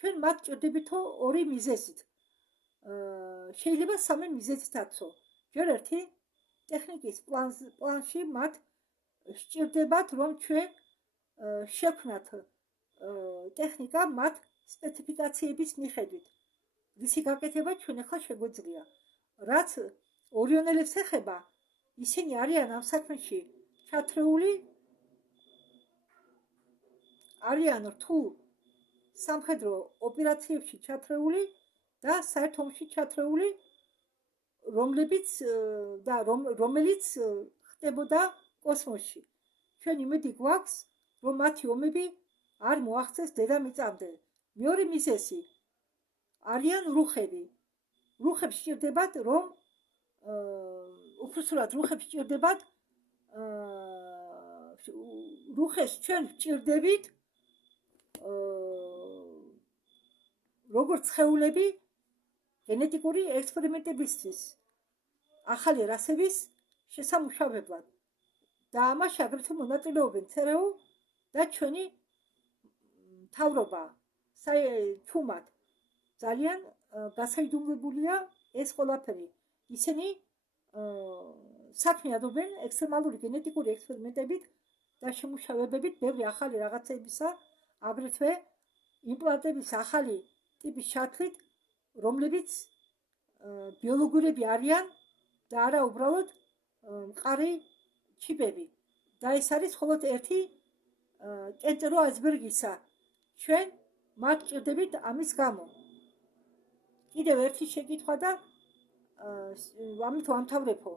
ჩვენ მათ სჭირდებითო 2 მიზეზით. შეიძლება 3 მიზეზითაცო. ჯერ ერთი ტექნიკის პლანში მათ სჭირდებათ რომ ჩვენ შექმნათ ტექნიკა მათ სპეციფიკაციების მიხედვით. რისი გაკეთება ჩვენ ახლა შეგვეძლია. რაც ორიონელებს ეხება, ისინი არიან ამ საქმეში ჩათრეული, არიან რთულ სამხედრო ოპერაციებში ჩათრეული და საერთო ომში ჩათრეული, რომელიც ხდებოდა კოსმოსში. ჩვენ იმედი გვაქვს, რომ მათი ომები არ მოაღწეს დედამიწამდე. მეორე მიზეზი არიან რუხები. რუხებს სჭირდებათ, რომ უпроსტად რუხებს სჭირდებათ, რუხებს ჩვენ ვჭირდებით როგორც სხეულები გენეტიკური ექსპერიმენტებისთვის, ახალი რასების შესამუშავებლად. და ამაში აგრეთვე მონაწილეობენ ЦРУ და ჩვენი მთავრობა. თუმად ძალიან გასაიდუმლოებულია ეს ყველაფერი. ისინი საქმე ადობენ ექსტრემალური გენეტიკური ექსპერიმენტებით და შემუშავებებით ბევრი ახალი რაღაცებისა, აგრეთვე იმპლანტების ახალი ტიპის ჩათვლით, რომლებიც ბიოლოგიურები არიან და არა უბრალოდ მყარი ჩიპები. და ეს არის მხოლოდ ერთი კენჭერო აისბერგისა. ჩვენ მათ ჭირდებით ამის გამო. კიდევ ერთი შეკითხვა და ამით ვამთავრებო.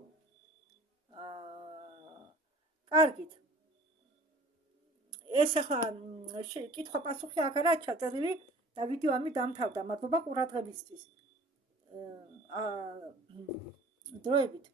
კარგით. ეს ახლა კითხვა პასუხი აქ არა ჩაწერილი და ვიდეო ამით დამთავრდა. მადლობა ყურადღებისთვის. დროებით.